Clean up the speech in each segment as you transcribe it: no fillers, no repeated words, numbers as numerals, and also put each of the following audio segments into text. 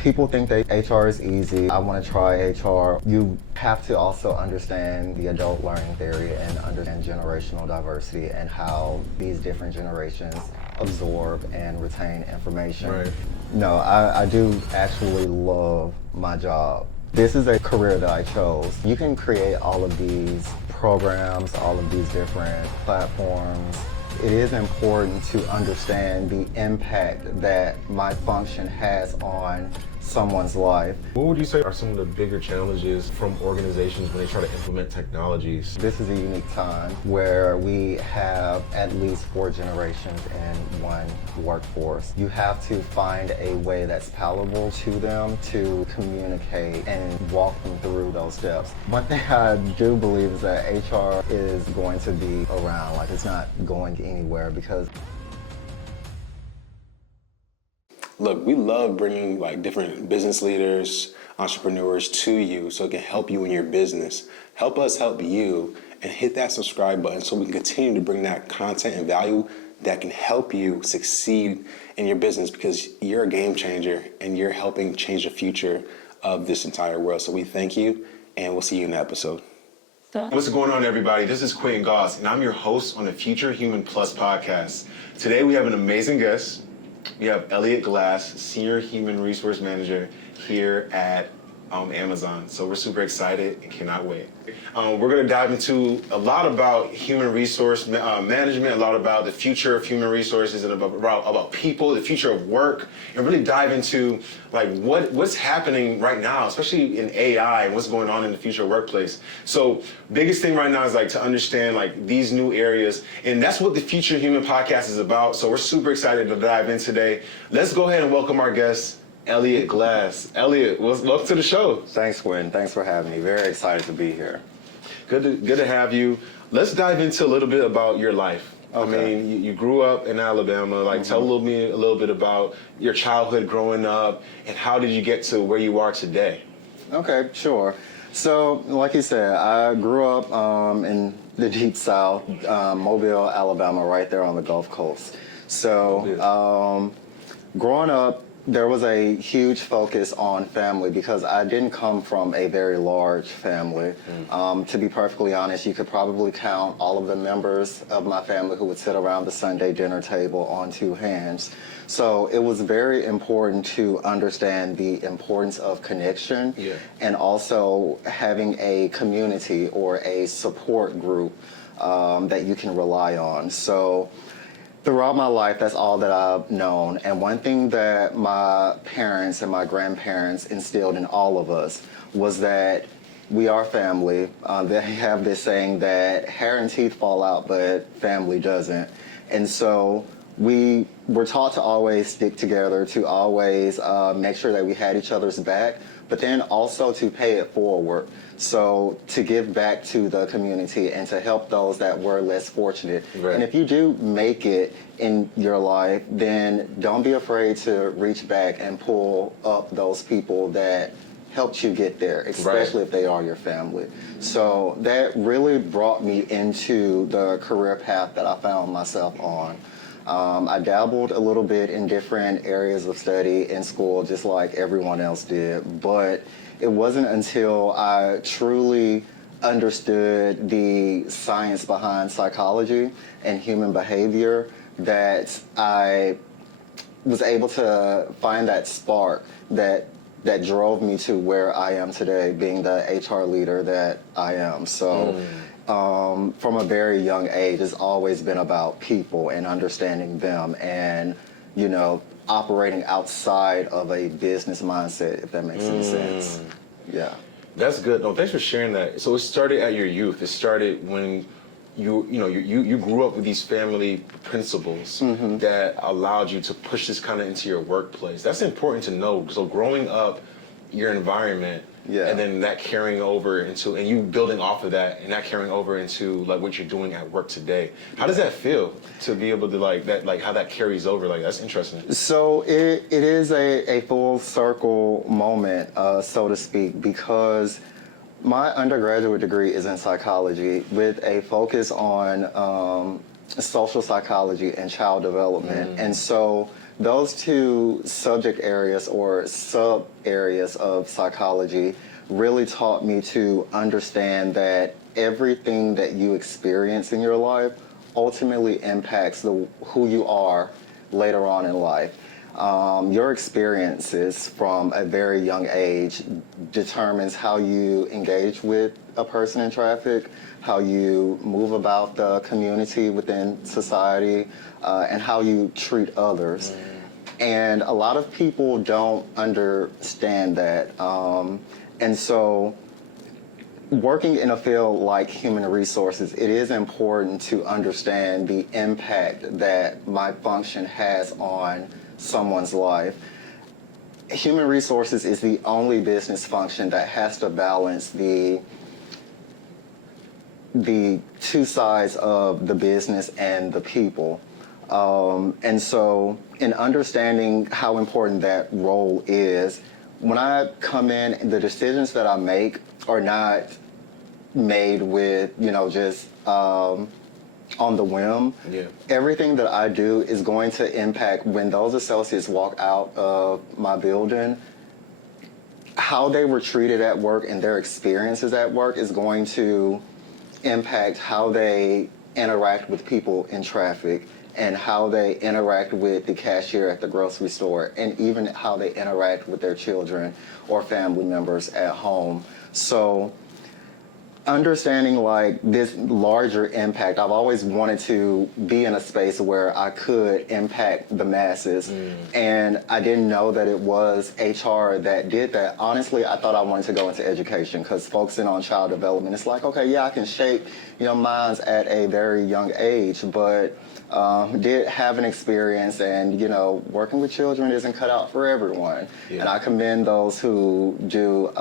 People think that HR is easy. I want to try HR. You have to also understand the adult learning theory and understand generational diversity and how these different generations absorb and retain information. Right. No, I do actually love my job. This is a career that I chose. You can create all of these programs, all of these different platforms. It is important to understand the impact that my function has on someone's life. What would you say are some of the bigger challenges from organizations when they try to implement technologies? This is a unique time where we have at least 4 generations in one workforce. You have to find a way that's palatable to them to communicate and walk them through those steps. One thing I do believe is that HR is going to be around, like it's not going anywhere because Look, we love bringing like different business leaders, entrepreneurs to you so it can help you in your business. Help us help you and hit that subscribe button so we can continue to bring that content and value that can help you succeed in your business because you're a game changer and you're helping change the future of this entire world. So we thank you and we'll see you in the episode. What's going on, everybody? This is Quentin Goss and I'm your host on the Future Human Plus podcast. Today we have an amazing guest. We have Elliott Glass, Senior Human Resource Manager here at Amazon. So we're super excited and cannot wait. We're going to dive into a lot about human resource management, a lot about the future of human resources and about people, the future of work, and really dive into like what's happening right now, especially in AI and what's going on in the future workplace. So biggest thing right now is like to understand like these new areas, and that's what the Future Human podcast is about. So we're super excited to dive in today. Let's go ahead and welcome our guest, Elliott Glass. Elliott, welcome to the show. Thanks, Quinn. Thanks for having me. Very excited to be here. Good to have you. Let's dive into a little bit about your life. Okay. I mean, you grew up in Alabama. Like, tell me a little bit about your childhood growing up, and how did you get to where you are today? Okay, sure. So, like you said, I grew up in the Deep South, Mobile, Alabama, right there on the Gulf Coast. So, growing up, there was a huge focus on family because I didn't come from a very large family. To be perfectly honest, you could probably count all of the members of my family who would sit around the Sunday dinner table on 2 hands. So it was very important to understand the importance of connection and also having a community or a support group that you can rely on. So throughout my life, that's all that I've known. And one thing that my parents and my grandparents instilled in all of us was that we are family. They have this saying that hair and teeth fall out, but family doesn't. And so we were taught to always stick together, to always make sure that we had each other's back, but then also to pay it forward. So to give back to the community and to help those that were less fortunate. Right. And if you do make it in your life, then don't be afraid to reach back and pull up those people that helped you get there, especially if they are your family. So that really brought me into the career path that I found myself on. I dabbled a little bit in different areas of study in school, just like everyone else did, but it wasn't until I truly understood the science behind psychology and human behavior that I was able to find that spark that drove me to where I am today, being the HR leader that I am. So. From a very young age, it's always been about people and understanding them and, you know, operating outside of a business mindset, if that makes any sense. Yeah. That's good. No, thanks for sharing that. So it started at your youth. It started when you grew up with these family principles that allowed you to push this kind of into your workplace. That's important to know. So growing up, your environment, and then that carrying over into, and you building off of that, and that carrying over into like what you're doing at work today. How does that feel to be able to like that, like how that carries over? Like that's interesting. So it is a full circle moment, so to speak, because my undergraduate degree is in psychology with a focus on social psychology and child development. And so those two subject areas or sub areas of psychology really taught me to understand that everything that you experience in your life ultimately impacts who you are later on in life. Your experiences from a very young age determines how you engage with a person in traffic, how you move about the community within society, and how you treat others. And a lot of people don't understand that. And so working in a field like human resources, it is important to understand the impact that my function has on someone's life. Human resources is the only business function that has to balance the two sides of the business and the people. And so in understanding how important that role is, when I come in, the decisions that I make are not made with, just on the whim. Yeah. Everything that I do is going to impact when those associates walk out of my building. How they were treated at work and their experiences at work is going to impact how they interact with people in traffic and how they interact with the cashier at the grocery store and even how they interact with their children or family members at home. So understanding like this larger impact, I've always wanted to be in a space where I could impact the masses. And I didn't know that it was HR that did that. Honestly, I thought I wanted to go into education because focusing on child development, it's like, okay, yeah, I can shape, minds at a very young age, but did have an experience and, working with children isn't cut out for everyone. Yeah. And I commend those who do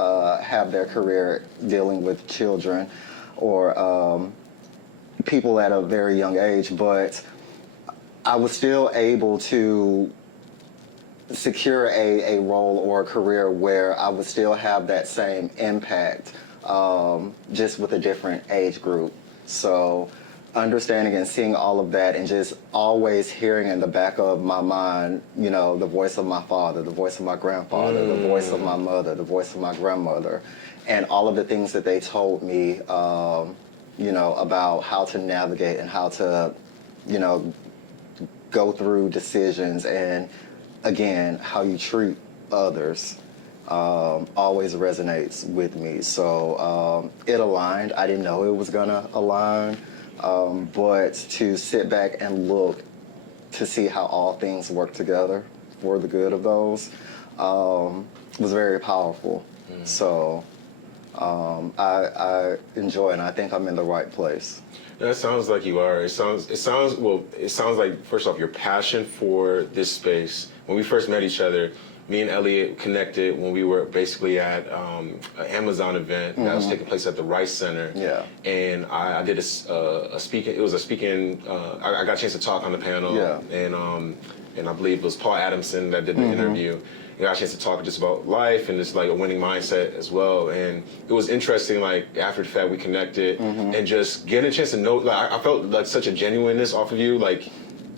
have their career dealing with children or people at a very young age, but I was still able to secure a role or a career where I would still have that same impact, just with a different age group. So understanding and seeing all of that and just always hearing in the back of my mind, the voice of my father, the voice of my grandfather, the voice of my mother, the voice of my grandmother, and all of the things that they told me, about how to navigate and how to, go through decisions and, again, how you treat others always resonates with me. So it aligned. I didn't know it was going to align. But to sit back and look to see how all things work together for the good of those was very powerful. So I enjoy it, and I think I'm in the right place. That sounds like you are. It sounds like, first off, your passion for this space. When we first met each other, me and Elliott connected when we were basically at an Amazon event that was taking place at the Rice Center. Yeah. And I did a speaking. It was a speaking. I got a chance to talk on the panel. Yeah. And I believe it was Paul Adamson that did the interview. I got a chance to talk just about life and just like a winning mindset as well. And it was interesting. Like after the fact, we connected and just getting a chance to know. Like I felt like such a genuineness off of you. Like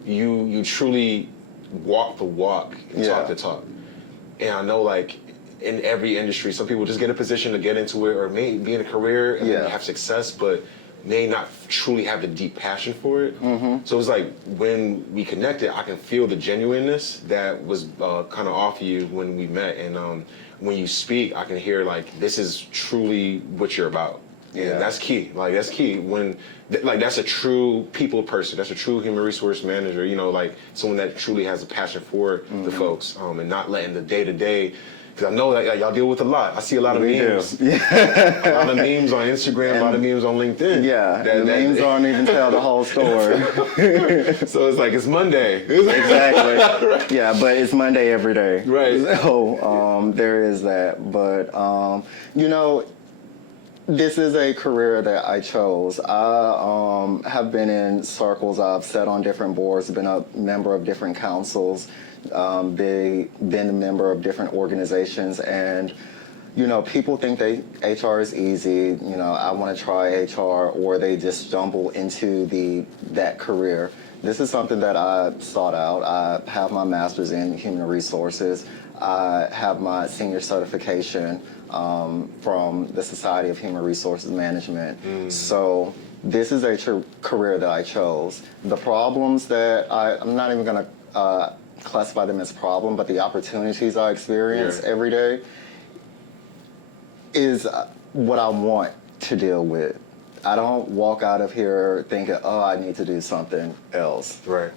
you truly walk the walk and talk the talk. And I know, like, in every industry, some people just get a position to get into it or may be in a career and have success, but may not truly have the deep passion for it. So it was like, when we connected, I can feel the genuineness that was kind of off you when we met. And when you speak, I can hear, like, this is truly what you're about. Yeah, and that's key. Like, that's key. When, like, that's a true people person. That's a true human resource manager. Like someone that truly has a passion for the folks, and not letting the day to day. Because I know that y'all deal with a lot. I see a lot of memes. Yeah. A lot of memes on Instagram. And a lot of memes on LinkedIn. Yeah, the memes don't even tell the whole story. So it's like it's Monday. Exactly. Right. Yeah, but it's Monday every day. Right. So there is that. But this is a career that I chose. I have been in circles. I've sat on different boards, been a member of different councils, been a member of different organizations, and people think HR is easy. I want to try HR, or they just stumble into that career. This is something that I sought out. I have my master's in human resources. I have my senior certification from the Society of Human Resources Management. So this is a career that I chose. The problems that I'm not even going to classify them as problem, but the opportunities I experience every day is what I want to deal with. I don't walk out of here thinking, oh, I need to do something else. Right.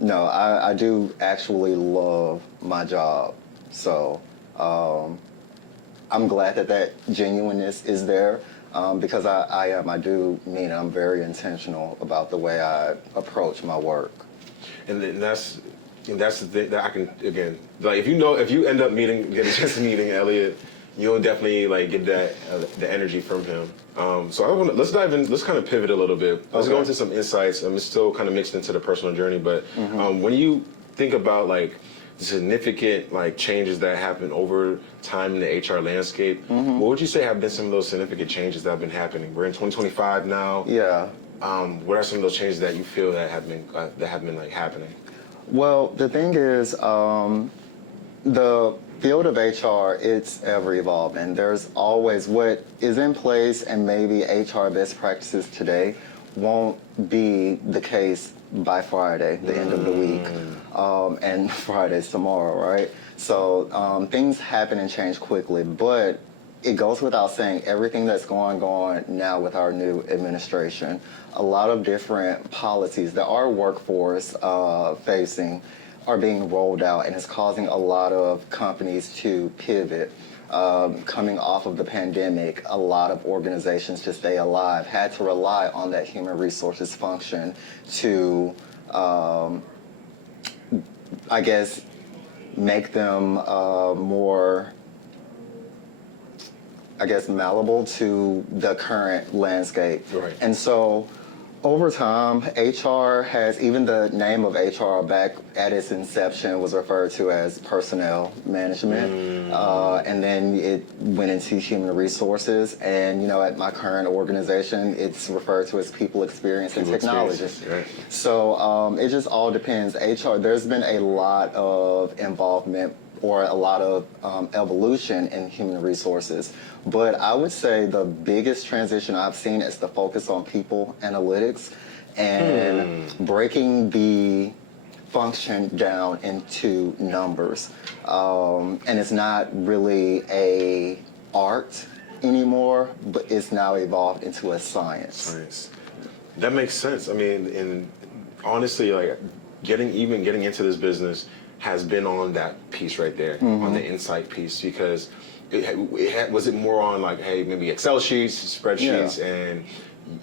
No, I do actually love my job. So I'm glad that genuineness is there because I do mean I'm very intentional about the way I approach my work. And that's the thing that I can, again, like if you end up getting a chance to meeting Elliott, you'll definitely like get the energy from him. So let's dive in. Let's kind of pivot a little bit. Let's go into some insights. It's still kind of mixed into the personal journey, but when you think about like the significant like changes that happen over time in the HR landscape, what would you say have been some of those significant changes that have been happening? We're in 2025 now. Yeah. What are some of those changes that you feel that have been like happening? Well, the thing is, the field of HR, it's ever evolving. There's always what is in place, and maybe HR best practices today won't be the case by Friday, the end of the week, and Friday's tomorrow, right? So things happen and change quickly, but it goes without saying, everything that's going on now with our new administration, a lot of different policies that our workforce facing are being rolled out, and it's causing a lot of companies to pivot. Coming off of the pandemic, a lot of organizations to stay alive had to rely on that human resources function to, I guess, make them more, I guess, malleable to the current landscape. Right. And so over time, HR has, even the name of HR back at its inception was referred to as personnel management. And then it went into human resources. And, at my current organization, it's referred to as people experience and technology. Right. So it just all depends. HR, there's been a lot of involvement or a lot of evolution in human resources. But I would say the biggest transition I've seen is the focus on people analytics and breaking the function down into numbers. And it's not really a art anymore, but it's now evolved into a science. Nice. That makes sense. I mean, and honestly, like getting into this business has been on that piece right there, on the insight piece, because was it more on like, hey, maybe Excel sheets, spreadsheets, and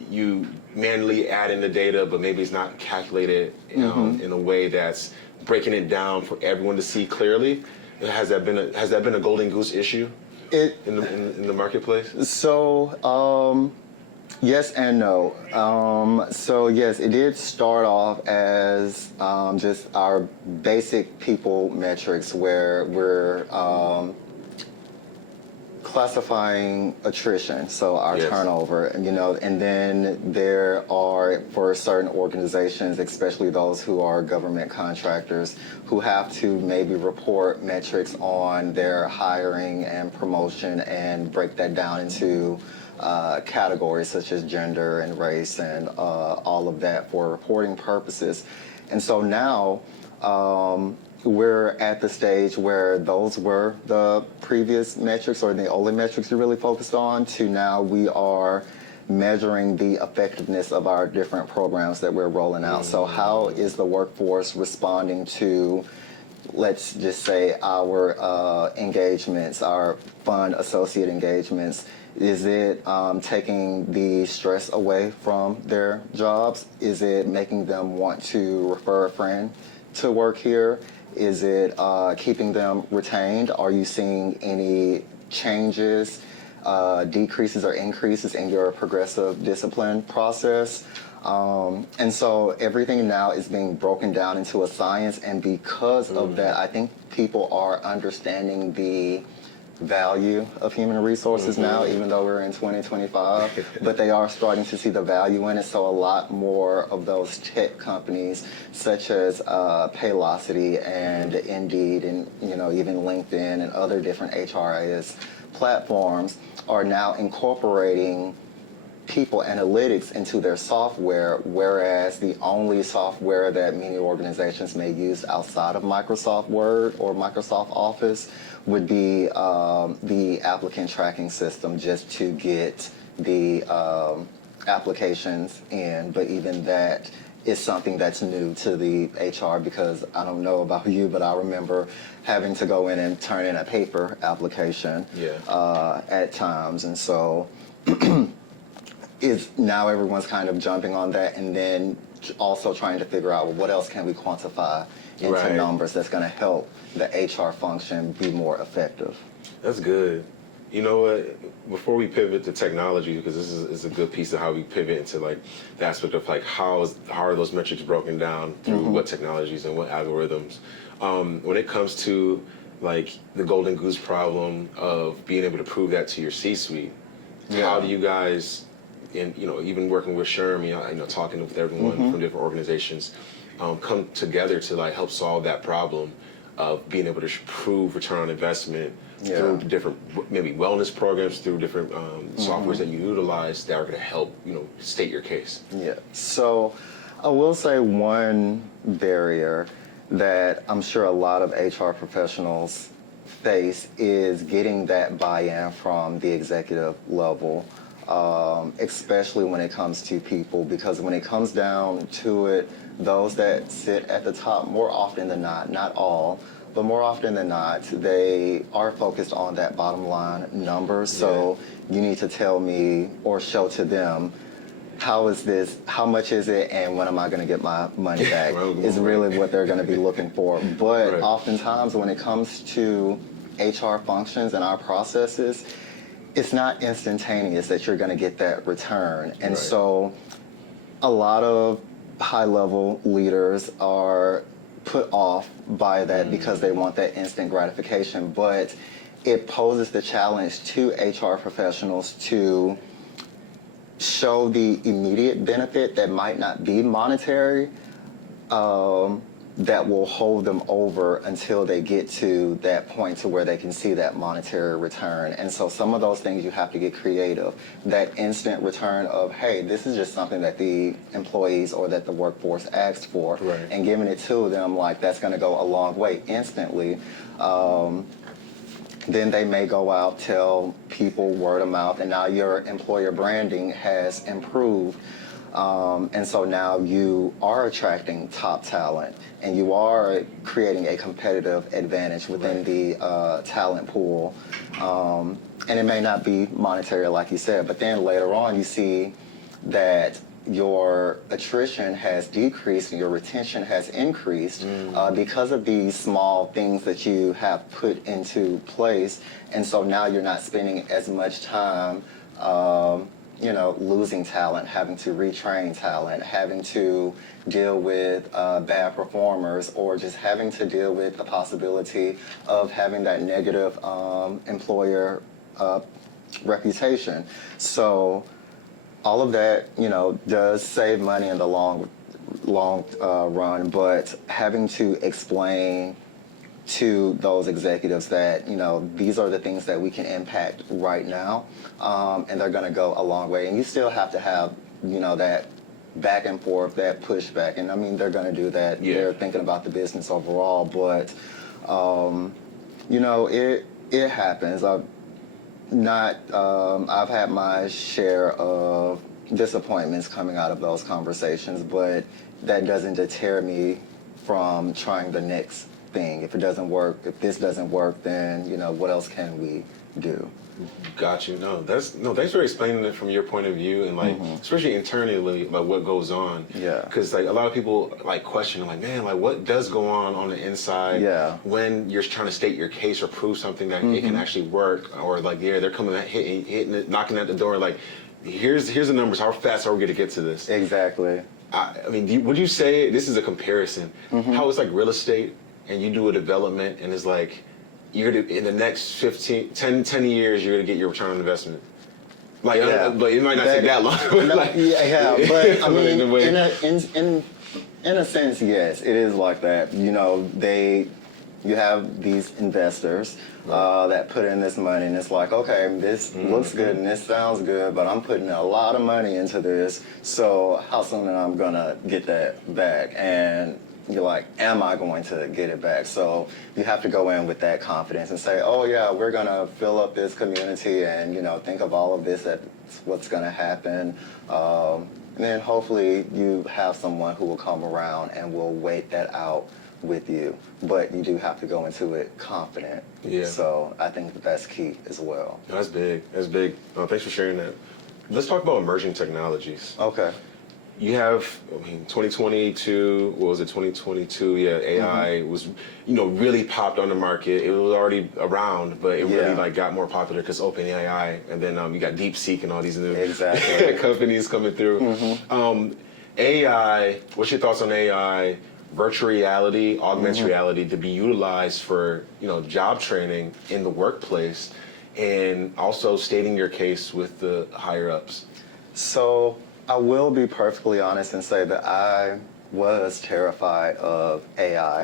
you manually add in the data, but maybe it's not calculated in a way that's breaking it down for everyone to see clearly? Has that been a golden goose issue in the marketplace? So, yes and no. So yes, it did start off as just our basic people metrics where we're classifying attrition, so our turnover, and then there are, for certain organizations, especially those who are government contractors, who have to maybe report metrics on their hiring and promotion and break that down into categories such as gender and race and all of that for reporting purposes. And so now we're at the stage where those were the previous metrics or the only metrics we really focused on, to now we are measuring the effectiveness of our different programs that we're rolling out. So how is the workforce responding to, let's just say, our engagements, our fund associate engagements? Is it taking the stress away from their jobs? Is it making them want to refer a friend to work here? Is it keeping them retained? Are you seeing any changes, decreases or increases in your progressive discipline process? And so everything now is being broken down into a science, and because of that, I think people are understanding the value of human resources now, even though we're in 2025, but they are starting to see the value in it. So a lot more of those tech companies, such as Paylocity and Indeed, and even LinkedIn and other different HRIS platforms, are now incorporating people analytics into their software, whereas the only software that many organizations may use outside of Microsoft Word or Microsoft Office would be the applicant tracking system, just to get the applications in. But even that is something that's new to the HR, because I don't know about you, but I remember having to go in and turn in a paper application at times. And so is now everyone's kind of jumping on that, and then also trying to figure out, well, what else can we quantify into numbers that's going to help the HR function be more effective. That's good. You know what? Before we pivot to technology, because this is a good piece of how we pivot into like the aspect of like how are those metrics broken down through what technologies and what algorithms. When it comes to like the golden goose problem of being able to prove that to your C-suite, how do you guys, and even working with Sherm, talking with everyone from different organizations, come together to like help solve that problem of being able to prove return on investment through different maybe wellness programs, through different softwares that you utilize that are going to help state your case. Yeah. So I will say one barrier that I'm sure a lot of HR professionals face is getting that buy-in from the executive level. Especially when it comes to people, because when it comes down to it, those that sit at the top, more often than not all, but more often than not, they are focused on that bottom line number. So you need to tell me or show to them, how is this, how much is it, and when am I going to get my money back, is really what they're going to be looking for. But oftentimes when it comes to HR functions and our processes, it's not instantaneous that you're going to get that return. And so a lot of high-level leaders are put off by that because they want that instant gratification. But it poses the challenge to HR professionals to show the immediate benefit that might not be monetary, that will hold them over until they get to that point to where they can see that monetary return. And so some of those things you have to get creative. That instant return of, hey, this is just something that the employees or that the workforce asked for, and giving it to them, like that's going to go a long way instantly. Then they may go out, tell people word of mouth, and now your employer branding has improved. And so now you are attracting top talent, and you are creating a competitive advantage within the talent pool. And it may not be monetary, like you said, but then later on you see that your attrition has decreased and your retention has increased because of these small things that you have put into place. And so now you're not spending as much time losing talent, having to retrain talent, having to deal with bad performers, or just having to deal with the possibility of having that negative employer reputation. So all of that, does save money in the long run, but having to explain to those executives that, these are the things that we can impact right now, and they're going to go a long way. And you still have to have, that back and forth, that pushback. And I mean, they're going to do that. They're thinking about the business overall, but, it happens. I've had my share of disappointments coming out of those conversations, but that doesn't deter me from trying the next thing. If it doesn't work, if this doesn't work, then what else can we do? Got you. Thanks for explaining it from your point of view, and like especially internally, like what goes on. Yeah. Because like a lot of people like question, like, man, like what does go on the inside? Yeah. When you're trying to state your case or prove something that it can actually work, or like they're coming at hitting it, knocking at the door, like here's the numbers. How fast are we going to get to this? Exactly. I mean, would you say this is a comparison? How it's like real estate, and you do a development, and it's like, you're gonna, in the next 10 years, you're gonna get your return on investment. Like, Yeah. but it might not take that long. No, Like, yeah, but I mean, in a way. in a sense, yes, it is like that. You know, you have these investors that put in this money, and it's like, okay, this looks good and this sounds good, but I'm putting a lot of money into this, so how soon am I gonna get that back? And you're like, am I going to get it back? So you have to go in with that confidence and say, oh yeah, we're gonna fill up this community, and think of all of this, that's what's gonna happen. And then hopefully you have someone who will come around and will wait that out with you. But you do have to go into it confident. Yeah. So I think that's key as well. No, that's big. That's big. Thanks for sharing that. Let's talk about emerging technologies. Okay. You have, 2022, what was it, 2022? Yeah, AI was, really popped on the market. It was already around, but it really got more popular because OpenAI, and then you got DeepSeek and all these new companies coming through. AI, what's your thoughts on AI, virtual reality, augmented reality to be utilized for, job training in the workplace, and also stating your case with the higher ups? So I will be perfectly honest and say that I was terrified of AI.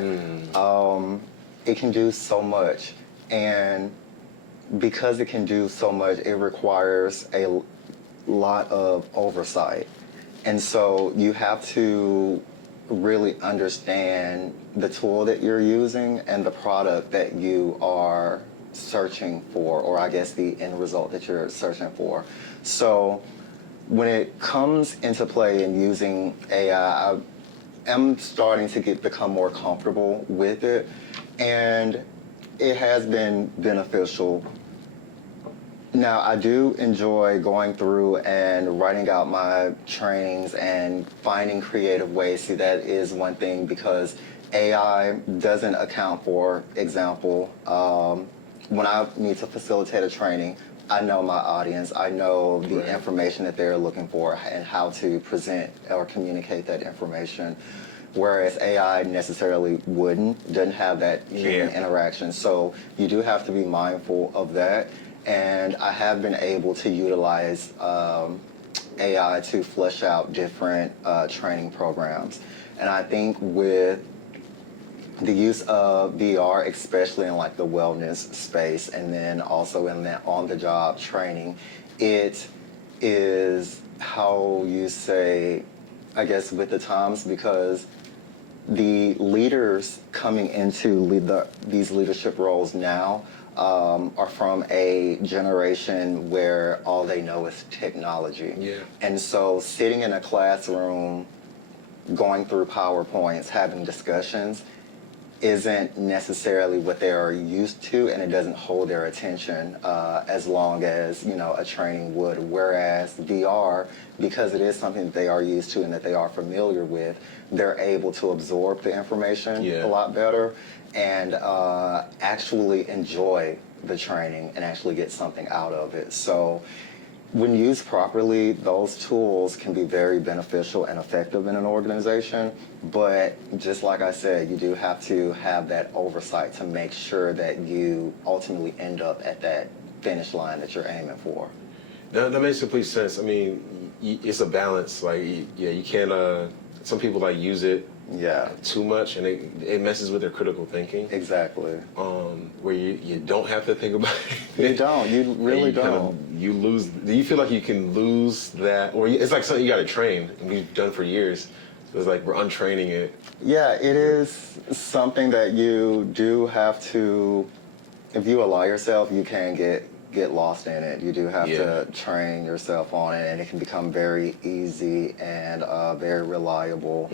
It can do so much, and because it can do so much, it requires a lot of oversight. And so you have to really understand the tool that you're using and the product that you are searching for, or I guess the end result that you're searching for. So when it comes into play in using AI, I am starting to become more comfortable with it, and it has been beneficial. Now, I do enjoy going through and writing out my trainings and finding creative ways. See, that is one thing, because AI doesn't account for, example, when I need to facilitate a training, I know my audience, I know the information that they're looking for and how to present or communicate that information, whereas AI necessarily doesn't have that human interaction. So you do have to be mindful of that. And I have been able to utilize AI to flesh out different training programs. And I think with the use of VR, especially in like the wellness space, and then also in that on-the-job training, it is, how you say, I guess, with the times, because the leaders coming into these leadership roles now are from a generation where all they know is technology. Yeah. And so sitting in a classroom, going through PowerPoints, having discussions, isn't necessarily what they are used to, and it doesn't hold their attention as long as a training would. Whereas VR, because it is something that they are used to and that they are familiar with, they're able to absorb the information a lot better and actually enjoy the training and actually get something out of it. So when used properly, those tools can be very beneficial and effective in an organization. But just like I said, you do have to have that oversight to make sure that you ultimately end up at that finish line that you're aiming for. That makes complete sense. I mean, it's a balance. Like, you can't. Some people use it too much, and it messes with their critical thinking. Exactly. Where you don't have to think about it. You don't. You really don't. You lose. Do you feel like you can lose that, or it's like something you got to train, and we've done for years? So it's like we're untraining it. Yeah, it is something that you do have to. If you allow yourself, you can get lost in it. You do have to train yourself on it, and it can become very easy and very reliable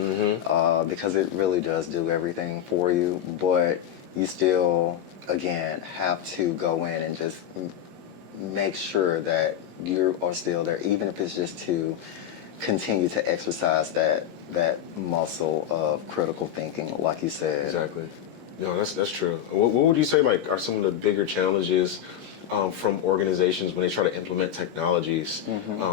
because it really does do everything for you. But you still, again, have to go in and just make sure that you are still there, even if it's just to continue to exercise that muscle of critical thinking, like you said. Exactly. No, that's true. What would you say are some of the bigger challenges from organizations when they try to implement technologies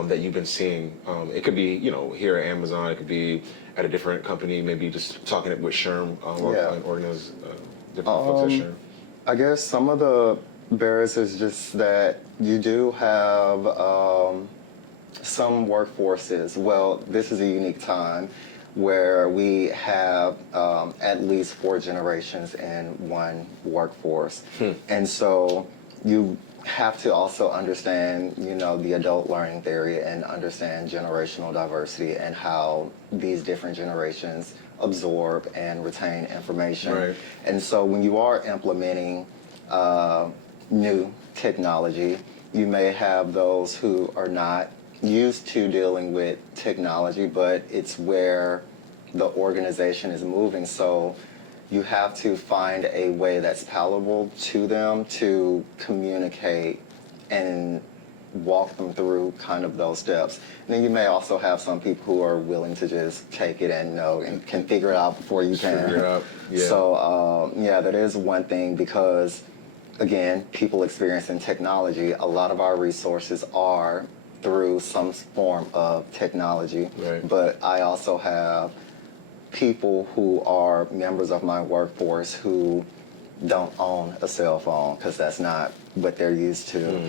that you've been seeing? It could be, here at Amazon. It could be at a different company. Maybe just talking with SHRM or different folks at SHRM. I guess some of the barriers is just that you do have some workforces. Well, this is a unique time where we have at least 4 generations in one workforce. And so you have to also understand, the adult learning theory and understand generational diversity and how these different generations absorb and retain information. Right. And so when you are implementing new technology, you may have those who are not used to dealing with technology, but it's where the organization is moving. So you have to find a way that's palatable to them to communicate and walk them through kind of those steps. And then you may also have some people who are willing to just take it and know and can figure it out before you can. Figure it out. Yeah. So that is one thing, because again, people experiencing technology, a lot of our resources are through some form of technology. Right. But I also have people who are members of my workforce who don't own a cell phone because that's not what they're used to.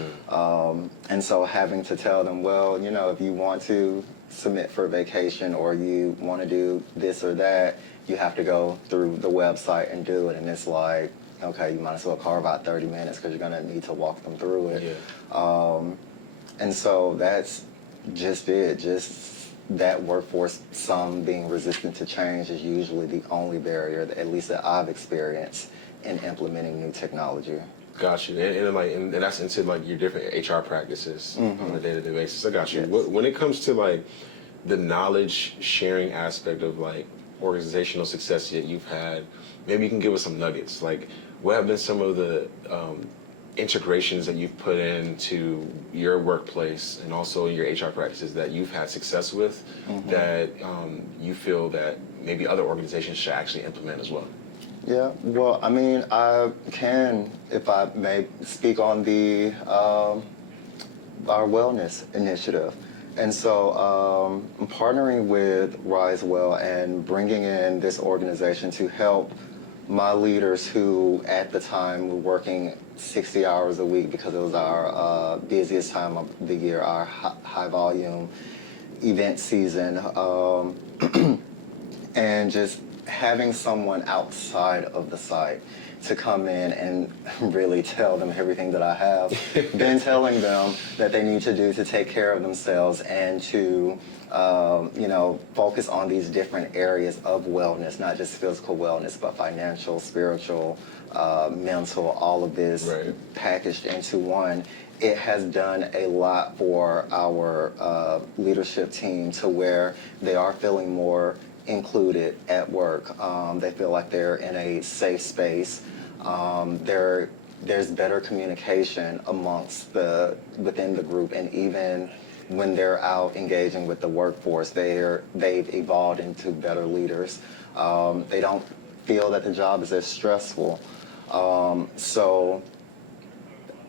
And so having to tell them, well, if you want to submit for vacation or you want to do this or that, you have to go through the website and do it. And it's like, okay, you might as well carve out 30 minutes because you're going to need to walk them through it. Yeah. And so that's just it. Just that workforce, some being resistant to change is usually the only barrier, at least that I've experienced in implementing new technology. Got you, and that's into your different HR practices on a day-to-day basis. I got you. Yes. When it comes to the knowledge sharing aspect of organizational success that you've had, maybe you can give us some nuggets. What have been some of the integrations that you've put into your workplace and also in your HR practices that you've had success with that you feel that maybe other organizations should actually implement as well? Yeah, well, I mean, I can, if I may, speak on the our wellness initiative. And so I'm partnering with Rise Well and bringing in this organization to help my leaders who at the time were working 60 hours a week because it was our busiest time of the year, our high volume event season, and just having someone outside of the site to come in and really tell them everything that I have been telling them that they need to do to take care of themselves and to focus on these different areas of wellness, not just physical wellness, but financial, spiritual, mental, all of this packaged into one. It has done a lot for our leadership team to where they are feeling more included at work. They feel like they're in a safe space. There's better communication within the group, and even when they're out engaging with the workforce, they've evolved into better leaders. They don't feel that the job is as stressful. So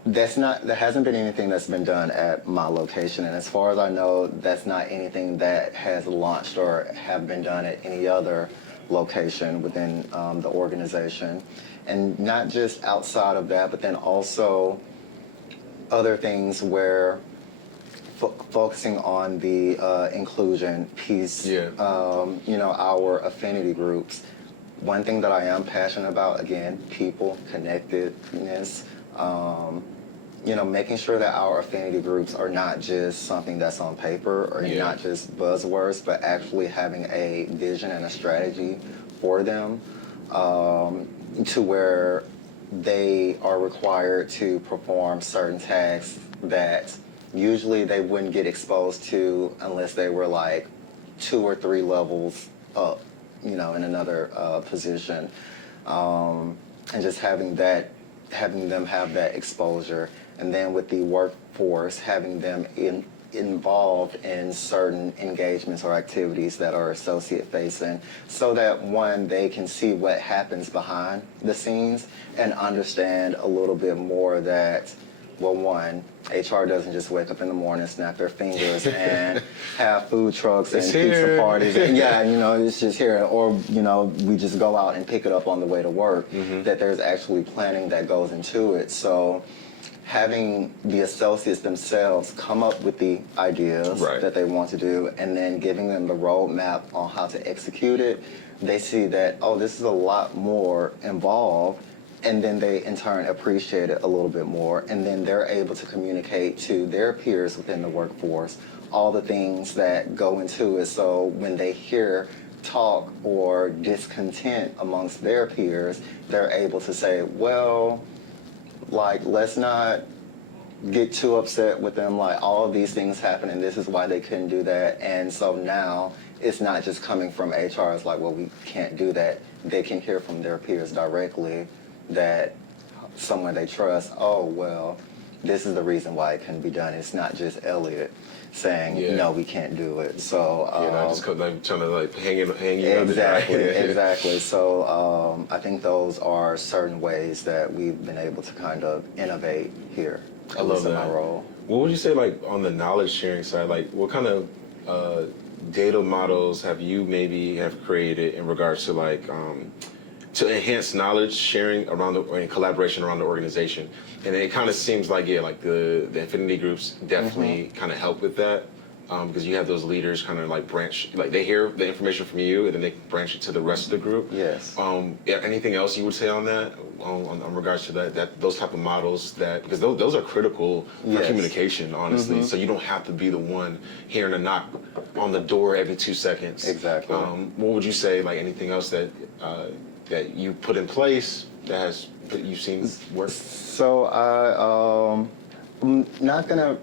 there hasn't been anything that's been done at my location, and as far as I know, that's not anything that has launched or have been done at any other location within the organization. And not just outside of that, but then also other things where focusing on the inclusion piece, our affinity groups. One thing that I am passionate about, again, people, connectedness, making sure that our affinity groups are not just something that's on paper or not just buzzwords, but actually having a vision and a strategy for them to where they are required to perform certain tasks that usually they wouldn't get exposed to unless they were 2 or 3 levels up, in another position. And just having them have that exposure. And then with the workforce, having them involved in certain engagements or activities that are associate facing, so that one, they can see what happens behind the scenes and understand a little bit more that well, one, HR doesn't just wake up in the morning, snap their fingers, and have food trucks and It's pizza here. parties. And yeah, you know, it's just here. Or, you know, we just go out and pick it up on the way to work, that there's actually planning that goes into it. So having the associates themselves come up with the ideas Right. that they want to do and then giving them the roadmap on how to execute it, they see that, oh, this is a lot more involved, and then they in turn appreciate it a little bit more, and then they're able to communicate to their peers within the workforce all the things that go into it. So when they hear talk or discontent amongst their peers, they're able to say, well, like, let's not get too upset with them, like, all of these things happen and this is why they couldn't do that. And so now it's not just coming from HR, it's like, well, we can't do that. They can hear from their peers directly that someone they trust, oh, well, this is the reason why it couldn't be done. It's not just Elliott saying, Yeah. no, we can't do it. So Just like trying to like hang you out exactly, to dry. exactly. So I think those are certain ways that we've been able to kind of innovate here. I love in that. my role. What would you say, like, on the knowledge sharing side, like, what kind of data models have you maybe have created in regards to, like, to enhance knowledge sharing around and collaboration around the organization? And it kind of seems like, yeah, like the affinity groups definitely kind of help with that. Because you have those leaders kind of like branch, like they hear the information from you and then they branch it to the rest of the group. Yes. Yeah, anything else you would say on that, on regards to that those type of models that, because those are critical for Yes. communication, honestly. So you don't have to be the one hearing a knock on the door every 2 seconds. Exactly. What would you say, like anything else that that you put in place that you've seen work? So I'm not gonna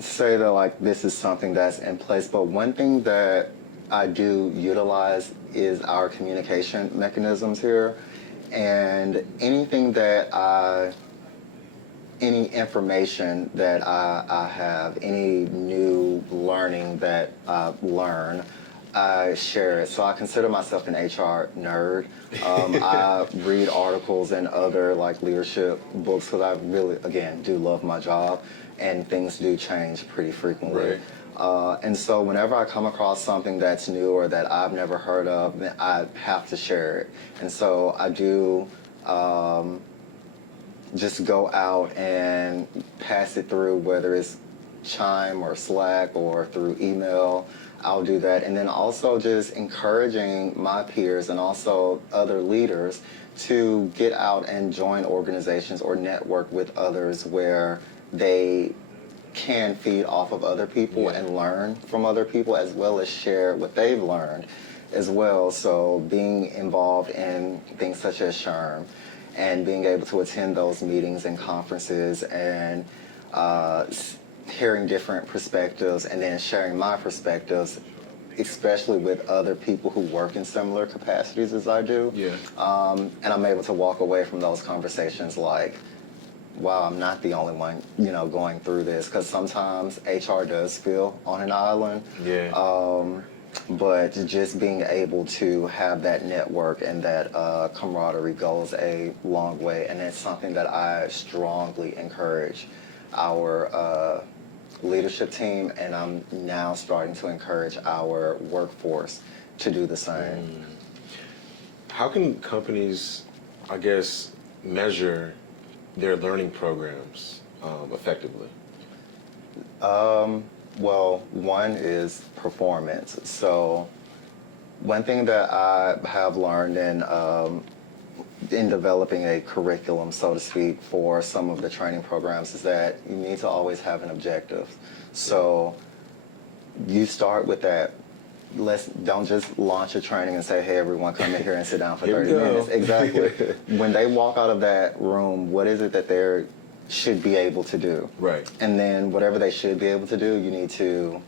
say that like this is something that's in place, but one thing that I do utilize is our communication mechanisms here, and anything that any information that I have, any new learning that I learn, I share it. So I consider myself an HR nerd. I read articles and other like leadership books because I really, again, do love my job, and things do change pretty frequently. Right. And so whenever I come across something that's new or that I've never heard of, then I have to share it. And so I do just go out and pass it through, whether it's Chime or Slack or through email. I'll do that. And then also just encouraging my peers and also other leaders to get out and join organizations or network with others where they can feed off of other people and learn from other people, as well as share what they've learned as well. So being involved in things such as SHRM and being able to attend those meetings and conferences and hearing different perspectives and then sharing my perspectives, especially with other people who work in similar capacities as I do. Yeah. And I'm able to walk away from those conversations like, wow, I'm not the only one, going through this, because sometimes HR does feel on an island. Yeah. But just being able to have that network and that camaraderie goes a long way, and it's something that I strongly encourage our leadership team, and I'm now starting to encourage our workforce to do the same. How can companies, I guess, measure their learning programs effectively? Well, one is performance. So one thing that I have learned in developing a curriculum, so to speak, for some of the training programs is that you need to always have an objective. So you start with that. Don't just launch a training and say, hey, everyone, come in here and sit down for Here we 30 go. minutes. Exactly. When they walk out of that room, what is it that they should be able to do? Right. And then whatever they should be able to do, you need to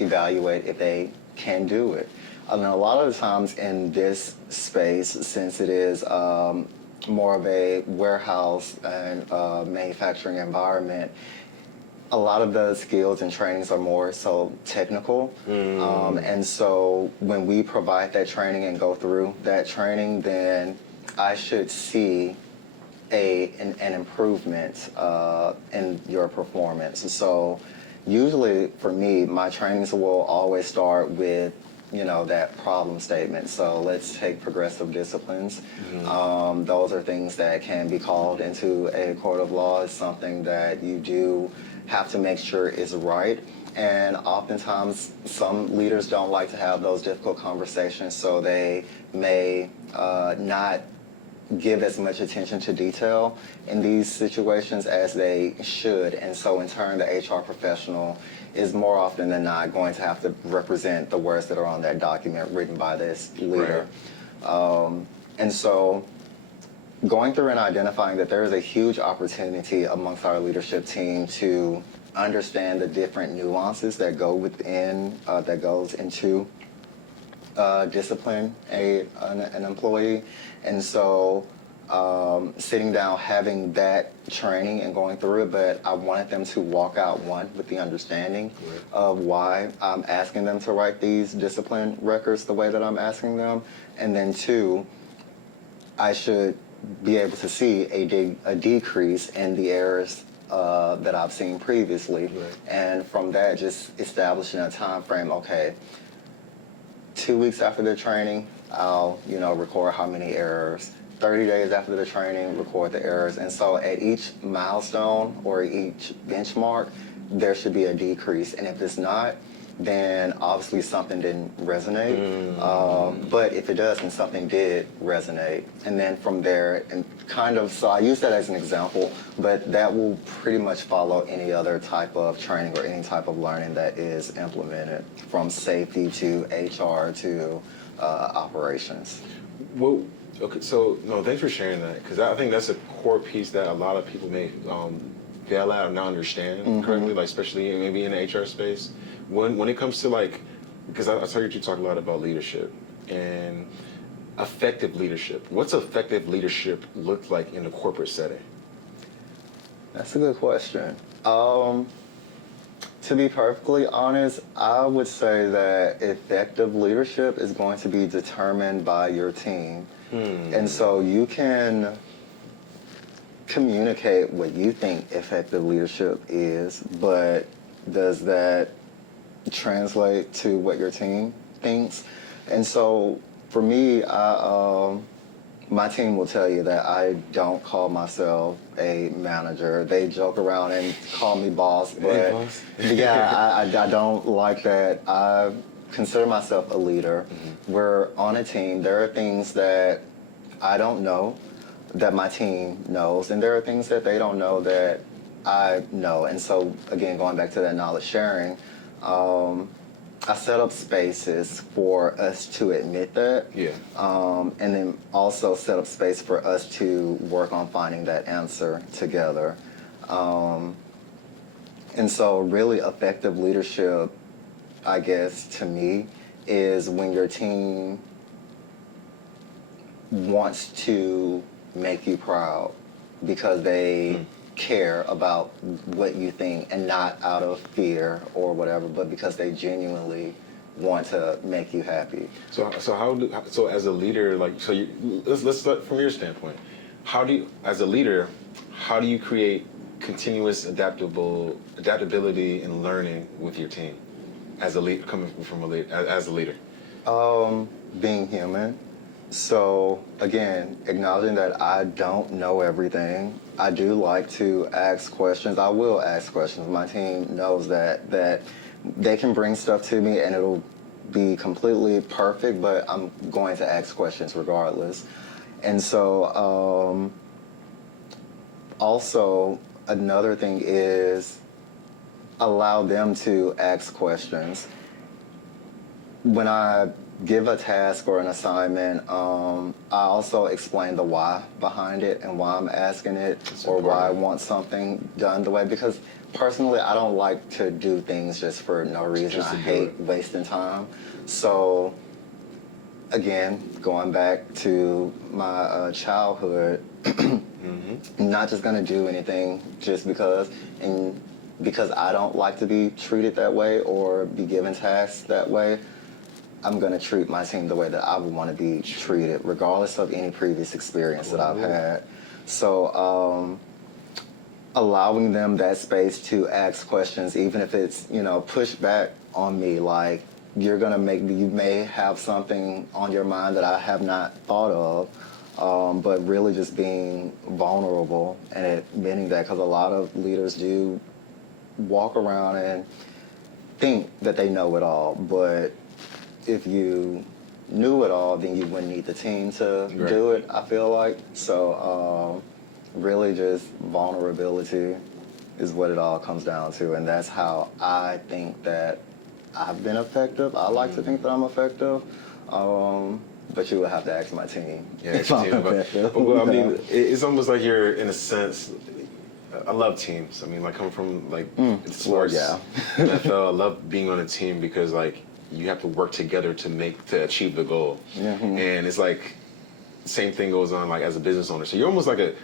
evaluate if they can do it. And a lot of the times in this space, since it is more of a warehouse and manufacturing environment, a lot of the skills and trainings are more so technical. And so when we provide that training and go through that training, then I should see an improvement in your performance. And so usually for me, my trainings will always start with that problem statement. So let's take progressive disciplines. Those are things that can be called into a court of law. It's something that you do have to make sure is right. And oftentimes, some leaders don't like to have those difficult conversations, so they may not give as much attention to detail in these situations as they should. And so in turn, the HR professional is more often than not going to have to represent the words that are on that document written by this leader. Right. And so going through and identifying that there is a huge opportunity amongst our leadership team to understand the different nuances that go within, that goes into discipline an employee. And so sitting down, having that training and going through it, but I wanted them to walk out, one, with the understanding of why I'm asking them to write these discipline records the way that I'm asking them, and then two, I should be able to see a decrease in the errors that I've seen previously. And from that, just establishing a time frame. Okay, 2 weeks after the training, I'll record how many errors. 30 days after the training, record the errors. And so at each milestone or each benchmark, there should be a decrease. And if it's not, then obviously something didn't resonate. But if it does, then something did resonate. And then from there, and so I use that as an example, but that will pretty much follow any other type of training or any type of learning that is implemented, from safety to HR to operations. Well, okay, so no, thanks for sharing that, because I think that's a core piece that a lot of people may fail at or not understand correctly, like especially maybe in the HR space. When it comes to because I heard you talk a lot about leadership and effective leadership. What's effective leadership look like in a corporate setting? That's a good question. To be perfectly honest, I would say that effective leadership is going to be determined by your team. And so you can communicate what you think effective leadership is, but does that translate to what your team thinks? And so for me, my team will tell you that I don't call myself a manager. They joke around and call me boss, but yeah, I don't like that. I consider myself a leader. We're on a team. There are things that I don't know that my team knows, and there are things that they don't know that I know. And so again, going back to that knowledge sharing, I set up spaces for us to admit that. And then also set up space for us to work on finding that answer together. And so really effective leadership, I guess, to me, is when your team wants to make you proud because they care about what you think, and not out of fear or whatever, but because they genuinely want to make you happy. So as a leader, let's start from your standpoint. As a leader, how do you create continuous adaptability and learning with your team as a leader, as a leader? Being human. So again, acknowledging that I don't know everything. I do like to ask questions. I will ask questions. My team knows that they can bring stuff to me and it'll be completely perfect, but I'm going to ask questions regardless. And so also another thing is allow them to ask questions. When I give a task or an assignment, I also explain the why behind it and why I'm asking it. That's or important. Why I want something done the way, because personally I don't like to do things just for no reason. I hate wasting time. So again, going back to my childhood, I'm not just gonna do anything just because, and because I don't like to be treated that way or be given tasks that way. I'm going to treat my team the way that I would want to be treated, regardless of any previous experience that I've had. So allowing them that space to ask questions, even if it's, push back on me, like, you may have something on your mind that I have not thought of, but really just being vulnerable and admitting that, because a lot of leaders do walk around and think that they know it all, but if you knew it all, then you wouldn't need the team to do it, I feel like. So really just vulnerability is what it all comes down to, and that's how I think that I've been effective. I like to think that I'm effective, but you would have to ask my team. Yeah, if I'm effective. well, I mean, it's almost like you're, in a sense, I love teams. I mean, like, coming from, like, sports, NFL, I love being on a team because, like, you have to work together to achieve the goal. And it's like, same thing goes on, like, as a business owner. So you're almost like a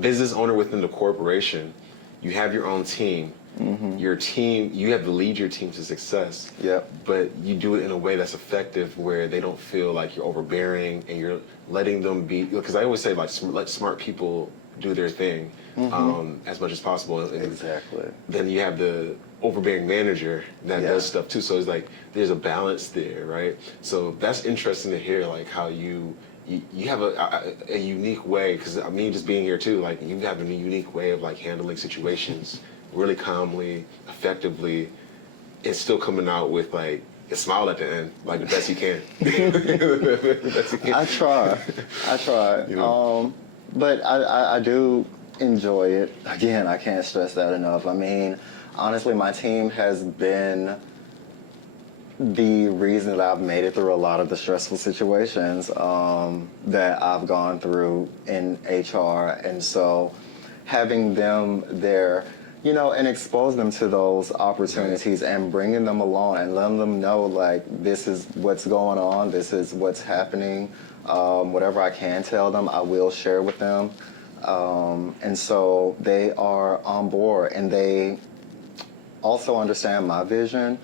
business owner within the corporation. You have your own team. Your team, you have to lead your team to success. But you do it in a way that's effective, where they don't feel like you're overbearing and you're letting them be. Because I always say, like, let smart people do their thing as much as possible. Exactly. Then you have the overbearing manager that does stuff too. So it's like there's a balance there, right? So that's interesting to hear, like, how you have a unique way, because I mean, just being here too, like, you have a unique way of, like, handling situations really calmly, effectively, and still coming out with, like, a smile at the end, like, the best you can. The best you can. I try. But I do enjoy it. Again, I can't stress that enough. I mean, honestly, my team has been the reason that I've made it through a lot of the stressful situations that I've gone through in HR. And so having them there, and expose them to those opportunities and bringing them along and letting them know, like, this is what's going on, this is what's happening. Whatever I can tell them, I will share with them. And so they are on board, and they also understand my vision.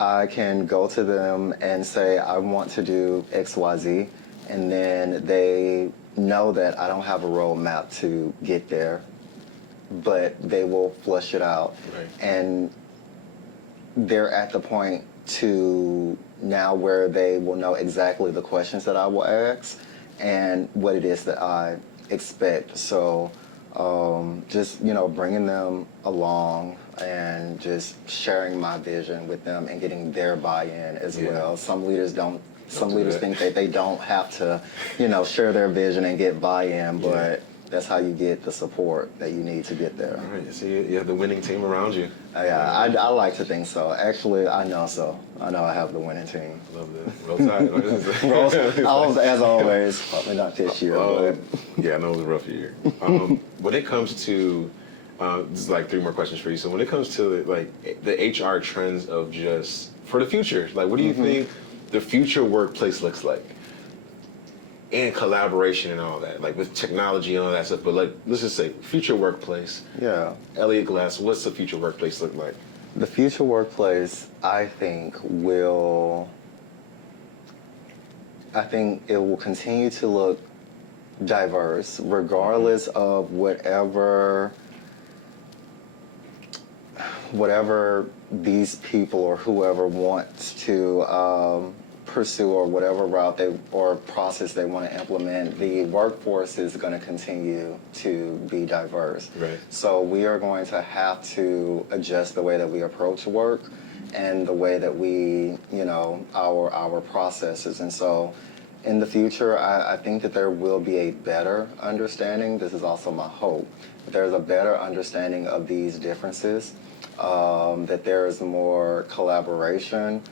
I can go to them and say, I want to do XYZ, and then they know that I don't have a roadmap to get there, but they will flush it out. And they're at the point to now where they will know exactly the questions that I will ask and what it is that I expect. So just, bringing them along and just sharing my vision with them and getting their buy-in as well. Some leaders think that they don't have to, share their vision and get buy-in, but that's how you get the support that you need to get there. All right, so you have the winning team around you. Yeah, I like to think so. Actually, I know so. I know I have the winning team. Love that. Roll Tide. As always, probably not this year. Yeah, I know it was a rough year. When it comes to, this is like 3 more questions for you. So when it comes to, like, the HR trends of just for the future, like, what do you think the future workplace looks like? And collaboration and all that, like, with technology and all that stuff. But, like, let's just say future workplace. Yeah. Elliott Glass, what's the future workplace look like? The future workplace, I think it will continue to look diverse, regardless of whatever these people or whoever wants to pursue, or whatever route or process they want to implement. The workforce is going to continue to be diverse. So we are going to have to adjust the way that we approach work and the way that we, our processes. And so in the future, I think that there will be a better understanding. This is also my hope. There's a better understanding of these differences, that there is more collaboration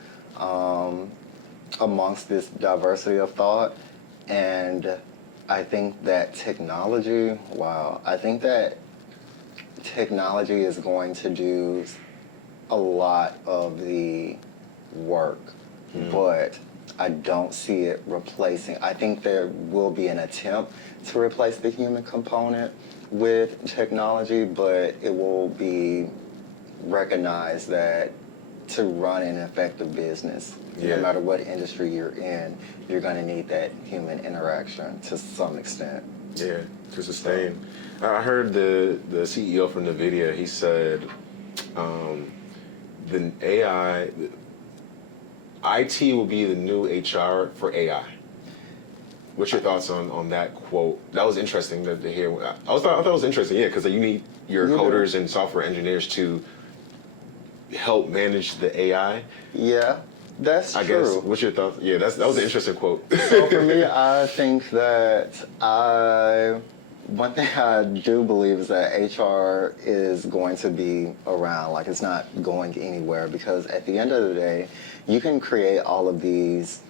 amongst this diversity of thought. And I think that technology is going to do a lot of the work, but I don't see it replacing. I think there will be an attempt to replace the human component with technology, but it will be recognized that to run an effective business, no matter what industry you're in, you're going to need that human interaction to some extent. Yeah, to sustain. I heard the CEO from NVIDIA, he said the AI, IT will be the new HR for AI. What's your thoughts on that quote? That was interesting to hear. I thought it was interesting, yeah, because you need your coders and software engineers to help manage the AI. Yeah, that's I true. guess. What's your thoughts? Yeah, that was an interesting quote. So for me, I think that one thing I do believe is that HR is going to be around. Like, it's not going anywhere, because at the end of the day, you can create all of these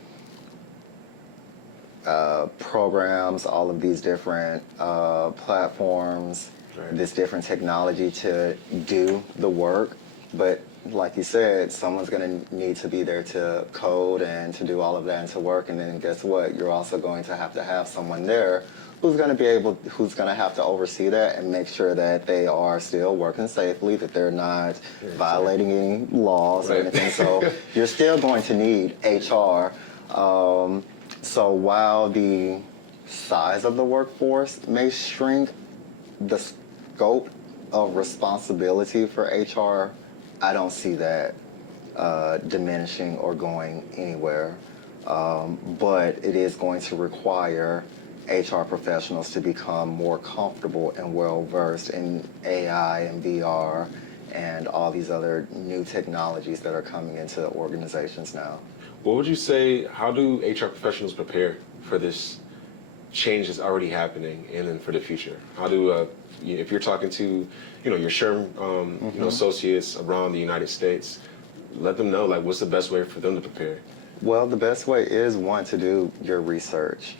programs, all of these different platforms, Right. this different technology to do the work. But like you said, someone's going to need to be there to code and to do all of that and to work. And then guess what? You're also going to have someone there who's going to have to oversee that and make sure that they are still working safely, that they're not violating any laws or Right. anything. So you're still going to need HR. So while the size of the workforce may shrink, the scope of responsibility for HR, I don't see that diminishing or going anywhere. But it is going to require HR professionals to become more comfortable and well-versed in AI and VR and all these other new technologies that are coming into organizations now. What would you say, how do HR professionals prepare for this change that's already happening and then for the future? How do, if you're talking to, your SHRM, associates around the United States, let them know, like, what's the best way for them to prepare? Well, the best way is, one, to do your research.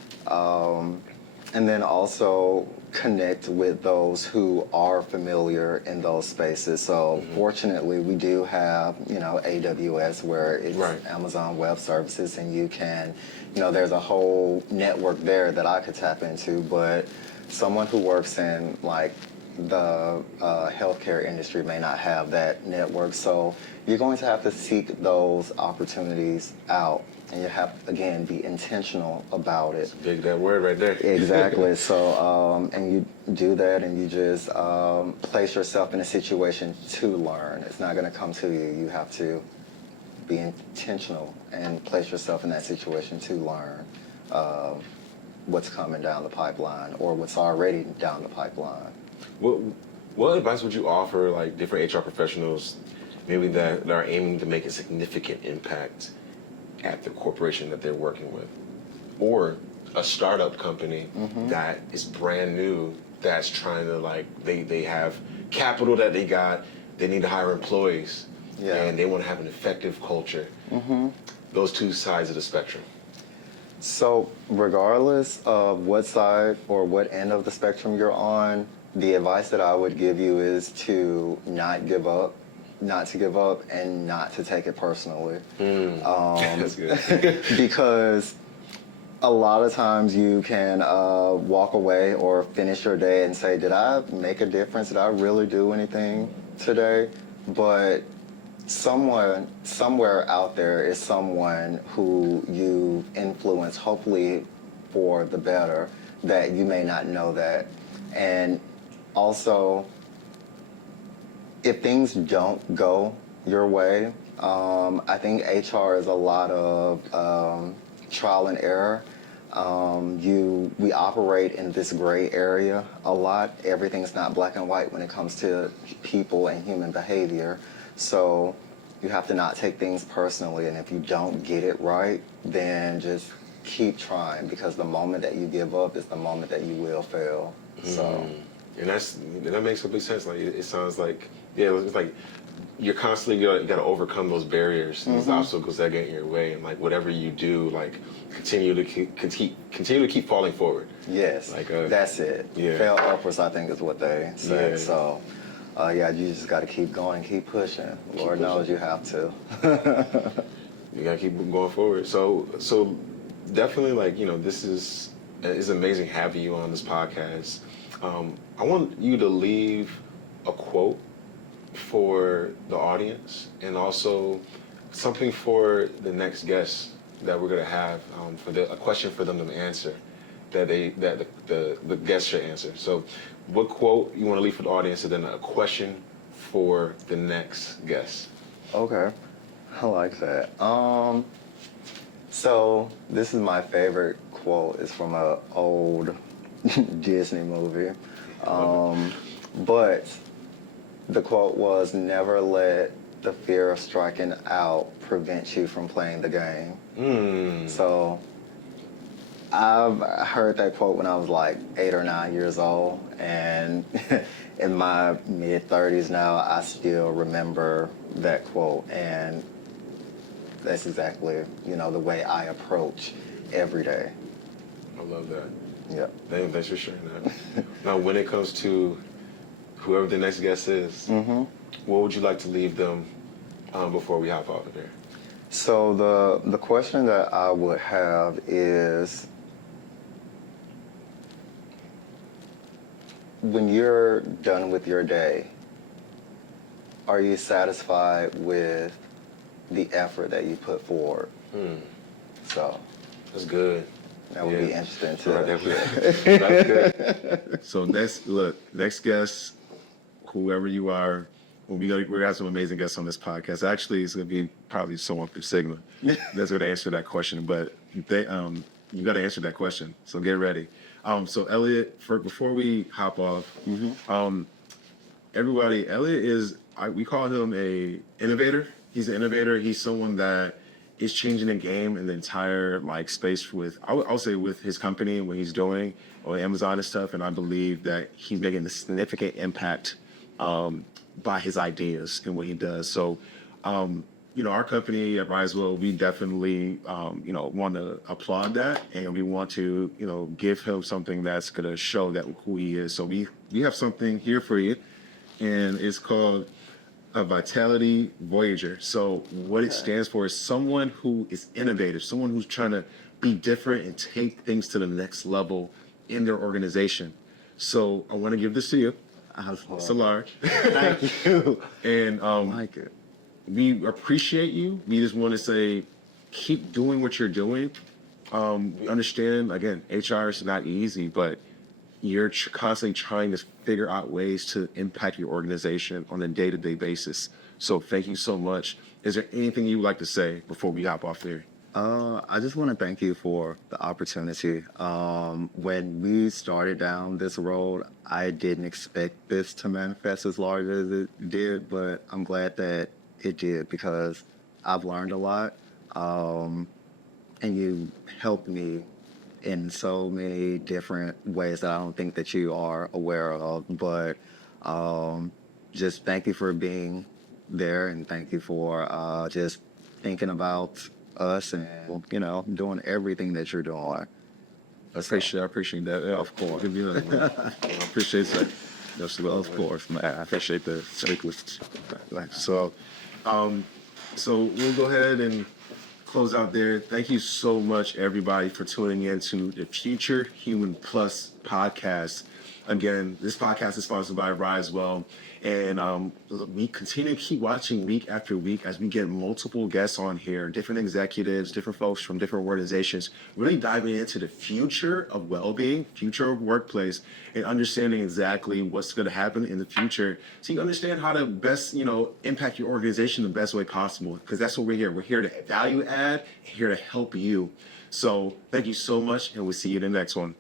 And then also connect with those who are familiar in those spaces. So fortunately, we do have, AWS, where it's Right. Amazon Web Services, and you can, there's a whole network there that I could tap into. But someone who works in like the healthcare industry may not have that network. So you're going to have to seek those opportunities out. And you have, again, be intentional about it. Big that word right there. Exactly. So, and you do that, and you just place yourself in a situation to learn. It's not going to come to you. You have to be intentional and place yourself in that situation to learn what's coming down the pipeline or what's already down the pipeline. What advice would you offer, like, different HR professionals, maybe that are aiming to make a significant impact at the corporation that they're working with, or a startup company that is brand new, that's trying to, like, they have capital that they got, they need to hire employees, and they want to have an effective culture. Those two sides of the spectrum. So regardless of what side or what end of the spectrum you're on, the advice that I would give you is to not give up, and not to take it personally. That's good. Because a lot of times you can walk away or finish your day and say, did I make a difference? Did I really do anything today? But someone, somewhere out there is someone who you influence, hopefully for the better, that you may not know that. And also, if things don't go your way, I think HR is a lot of trial and error. We operate in this gray area a lot. Everything's not black and white when it comes to people and human behavior. So you have to not take things personally, and if you don't get it right, then just keep trying, because the moment that you give up is the moment that you will fail. So. And that makes complete sense. Like, it sounds like, it's like you're constantly you got to overcome those barriers, those obstacles that get in your way, and like whatever you do, like continue to keep falling forward. Yes, like that's it. Yeah. Fail upwards, I think, is what they say. Yeah. So, you just got to keep going, keep pushing. Lord knows you have to. You gotta keep going forward. So definitely, like, this is amazing having you on this podcast. I want you to leave a quote for the audience, and also something for the next guest that we're gonna have, a question for them to answer. that the guest should answer. So, what quote you want to leave for the audience, and then a question for the next guest. Okay, I like that. So this is my favorite quote. It's from an old Disney movie, but the quote was, "Never let the fear of striking out prevent you from playing the game." So I've heard that quote when I was like 8 or 9 years old, and in my mid-30s now, I still remember that quote, and that's exactly, the way I approach every day. I love that. Yep. Thanks for sharing that. Now, when it comes to whoever the next guest is, what would you like to leave them before we hop out of here? So the question that I would have is, when you're done with your day, are you satisfied with the effort that you put forward? So That's good. that would be interesting too. That's good. So next guest, whoever you are, we're gonna have some amazing guests on this podcast. Actually, it's gonna be probably someone from Sigma that's gonna answer that question. But you got to answer that question. So get ready. So Elliott, before we hop off, everybody, Elliott we call him a innovator. He's an innovator. He's someone that is changing the game in the entire space with, I'll say, with his company and what he's doing on Amazon and stuff. And I believe that he's making a significant impact by his ideas and what he does. So, our company at Risewell, we definitely, want to applaud that, and we want to, give him something that's going to show that who he is. So we have something here for you, and it's called a Vitality Voyager. So what it stands for is someone who is innovative, someone who's trying to be different and take things to the next level in their organization. So I want to give this to you. It's a large. Thank you. And I like it. we appreciate you. We just want to say, keep doing what you're doing. We understand, again, HR is not easy, but you're constantly trying to figure out ways to impact your organization on a day-to-day basis. So thank you so much. Is there anything you would like to say before we hop off there? I just want to thank you for the opportunity. When we started down this road, I didn't expect this to manifest as large as it did, but I'm glad that it did, because I've learned a lot, and you helped me in so many different ways that I don't think that you are aware of. But just thank you for being there, and thank you for just thinking about us and doing everything that you're doing. I appreciate that. Yeah, of course. I appreciate that. Yes, well, of course, man. I appreciate the cyclist. So we'll go ahead and close out there. Thank you so much, everybody, for tuning in to the Future Human Plus podcast. Again, this podcast is sponsored by Risewell, and we continue to keep watching week after week as we get multiple guests on here, different executives, different folks from different organizations, really diving into the future of well-being, future of workplace, and understanding exactly what's going to happen in the future, so you understand how to best, impact your organization the best way possible, because that's what we're here. We're here to value add, here to help you. So thank you so much, and we'll see you in the next one.